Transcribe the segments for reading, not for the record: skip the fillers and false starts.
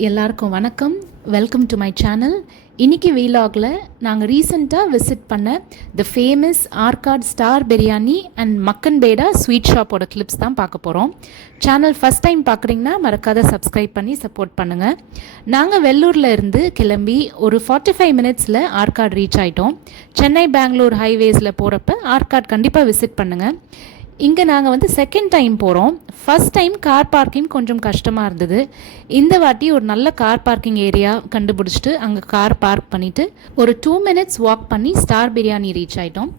எல்லாருக்கும் வணக்கம். Welcome to my channel. இன்றைக்கி வீலாகில் நாங்கள் ரீசெண்டாக விசிட் பண்ண the famous Arcot star biryani and makkan peda sweet ஷாப்போட கிளிப்ஸ் தான் பார்க்க போகிறோம். சேனல் ஃபஸ்ட் டைம் பார்க்குறீங்கன்னா மறக்காத சப்ஸ்கிரைப் பண்ணி சப்போர்ட் பண்ணுங்கள். நாங்கள் வெள்ளூரில் இருந்து கிளம்பி ஒரு 45 மினிட்ஸில் ஆர்காட் ரீச் ஆகிட்டோம். சென்னை பெங்களூர் ஹைவேஸில் போகிறப்ப ஆர்காட் கண்டிப்பாக விசிட் பண்ணுங்கள். இங்கே நாங்கள் செகண்ட் டைம் போகிறோம். ஃபஸ்ட் டைம் கார் பார்க்கிங் கொஞ்சம் கஷ்டமாக இருந்தது. இந்த வாட்டி ஒரு நல்ல கார் பார்க்கிங் ஏரியா கண்டுபிடிச்சிட்டு அங்கே கார் பார்க் பண்ணிவிட்டு ஒரு 2 மினிட்ஸ் வாக் பண்ணி ஸ்டார் பிரியாணி ரீச் ஆகிட்டோம்.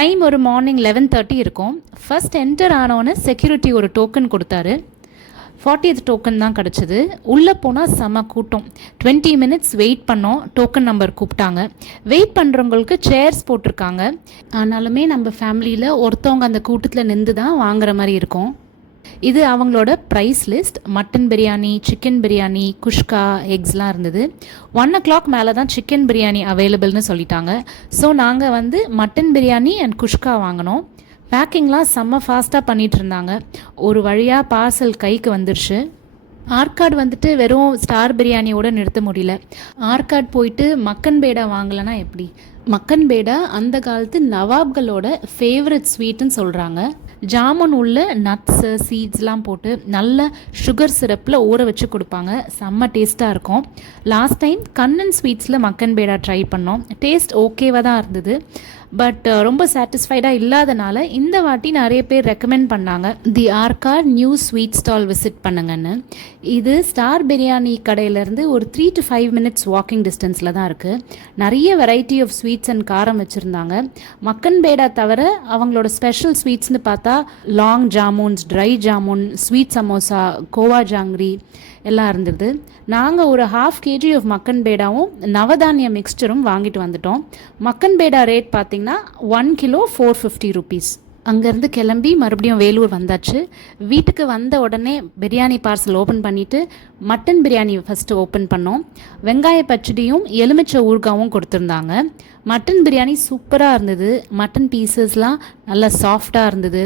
டைம் ஒரு மார்னிங் 11:30 இருக்கும். ஃபஸ்ட் என்டர் ஆனவொன்னே செக்யூரிட்டி ஒரு டோக்கன் கொடுத்தாரு. 40th டோக்கன் தான் கிடச்சிது. உள்ளே போனால் செம கூட்டம். 20 மினிட்ஸ் வெயிட் பண்ணோம். டோக்கன் நம்பர் கூப்பிட்டாங்க. வெயிட் பண்ணுறவங்களுக்கு சேர்ஸ் போட்டிருக்காங்க. ஆனாலுமே நம்ம ஃபேமிலியில் ஒருத்தவங்க அந்த கூட்டத்தில் நின்று தான் வாங்குற மாதிரி இருக்கும். இது அவங்களோட price list. Mutton biryani, chicken biryani, kushka, எக்ஸ்லாம் இருந்தது. 1 o'clock மேலே தான் சிக்கன் பிரியாணி அவைலபிள்னு சொல்லிட்டாங்க. ஸோ நாங்கள் மட்டன் பிரியாணி அண்ட் குஷ்கா வாங்கினோம். பேக்கிங்லாம் செம்ம ஃபாஸ்ட்டாக பண்ணிகிட்டு இருந்தாங்க. ஒரு வழியாக பார்சல் கைக்கு வந்துருச்சு. ஆர்காட் வெறும் ஸ்டார் பிரியாணியோடு நிறுத்த முடியல. ஆர்காட் போயிட்டு மக்கன் பேடா வாங்கலைன்னா எப்படி? மக்கன் பேடா அந்த காலத்து நவாப்களோட ஃபேவரட் ஸ்வீட்டுன்னு சொல்கிறாங்க. ஜாமுன் உள்ள நட்ஸு, சீட்ஸ்லாம் போட்டு நல்ல சுகர் சிரப்பில் ஊற வச்சு கொடுப்பாங்க. செம்ம டேஸ்ட்டாக இருக்கும். லாஸ்ட் டைம் கண்ணன் ஸ்வீட்ஸில் மக்கன் பேடா ட்ரை பண்ணோம். டேஸ்ட் ஓகேவாக தான் இருந்தது. பட் ரொம்ப சாட்டிஸ்ஃபைடாக இல்லாதனால இந்த வாட்டி நிறைய பேர் ரெக்கமெண்ட் பண்ணாங்க the Arcot new sweet stall visit பண்ணுங்கன்னு. இது ஸ்டார் பிரியாணி கடையிலேருந்து ஒரு 3 to 5 மினிட்ஸ் வாக்கிங் டிஸ்டன்ஸில் தான் இருக்குது. நிறைய வெரைட்டி ஆஃப் ஸ்வீட்ஸ் அண்ட் காரம் வச்சுருந்தாங்க. மக்கன் பேடா தவிர அவங்களோட ஸ்பெஷல் ஸ்வீட்ஸ்னு பார்த்தா long jamuns, try jamun, sweet samosa, Goa jangiri எல்லாம் இருந்தது. நாங்கள் ஒரு 1/2 kg ஆஃப் மக்கன் பேடாவும் நவதானிய மிக்ஸ்சரும் வாங்கிட்டு வந்துட்டோம். மக்கன் பேடா ரேட் பார்த்திங்கன்னா 1 kilo 450 rupees. அங்கேருந்து கிளம்பி மறுபடியும் வேலூர் வந்தாச்சு. வீட்டுக்கு வந்த உடனே பிரியாணி பார்சல் ஓப்பன் பண்ணிவிட்டு மட்டன் பிரியாணி ஃபஸ்ட்டு ஓப்பன் பண்ணோம். வெங்காய பச்சடியும் எலுமிச்சை ஊறுகாவும் கொடுத்துருந்தாங்க. மட்டன் பிரியாணி சூப்பராக இருந்தது. மட்டன் பீசஸ்லாம் நல்லா சாஃப்டாக இருந்தது.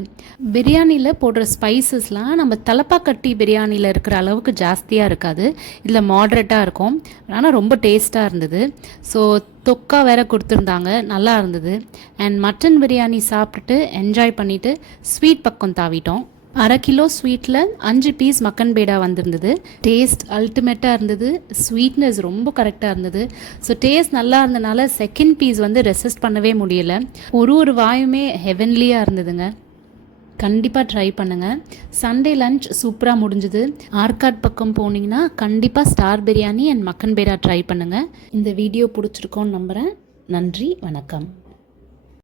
பிரியாணியில் போடுற ஸ்பைசஸ்லாம் நம்ம தலப்பாக்கட்டி பிரியாணியில் இருக்கிற அளவுக்கு ஜாஸ்தியாக இருக்காது. இதில் மாட்ரேட்டாக இருக்கும். ஆனால் ரொம்ப டேஸ்ட்டாக இருந்தது. ஸோ தொக்கா வேறு கொடுத்துருந்தாங்க. நல்லா இருந்தது. அண்ட் மட்டன் பிரியாணி சாப்பிட்டுட்டு என்ஜாய் பண்ணிவிட்டு ஸ்வீட் பக்கம் தாவிட்டோம். 1/2 கிலோ ஸ்வீட்டில் 5 பீஸ் மக்கன் பேடா வந்திருந்தது. டேஸ்ட் அல்டிமேட்டாக இருந்தது. ஸ்வீட்னஸ் ரொம்ப கரெக்டாக இருந்தது. ஸோ டேஸ்ட் நல்லா இருந்தனால செகண்ட் பீஸ் ரெசிஸ்ட் பண்ணவே முடியலை. ஒரு வாயுமே ஹெவன்லியாக இருந்ததுங்க. கண்டிப்பாக ட்ரை பண்ணுங்கள். சண்டே லஞ்ச் சூப்பராக முடிஞ்சுது. ஆர்காட் பக்கம் போனீங்கன்னா கண்டிப்பாக star biryani and makkan peda try பண்ணுங்கள். இந்த வீடியோ பிடிச்சிருக்கோன்னு நம்புகிறேன். நன்றி, வணக்கம்.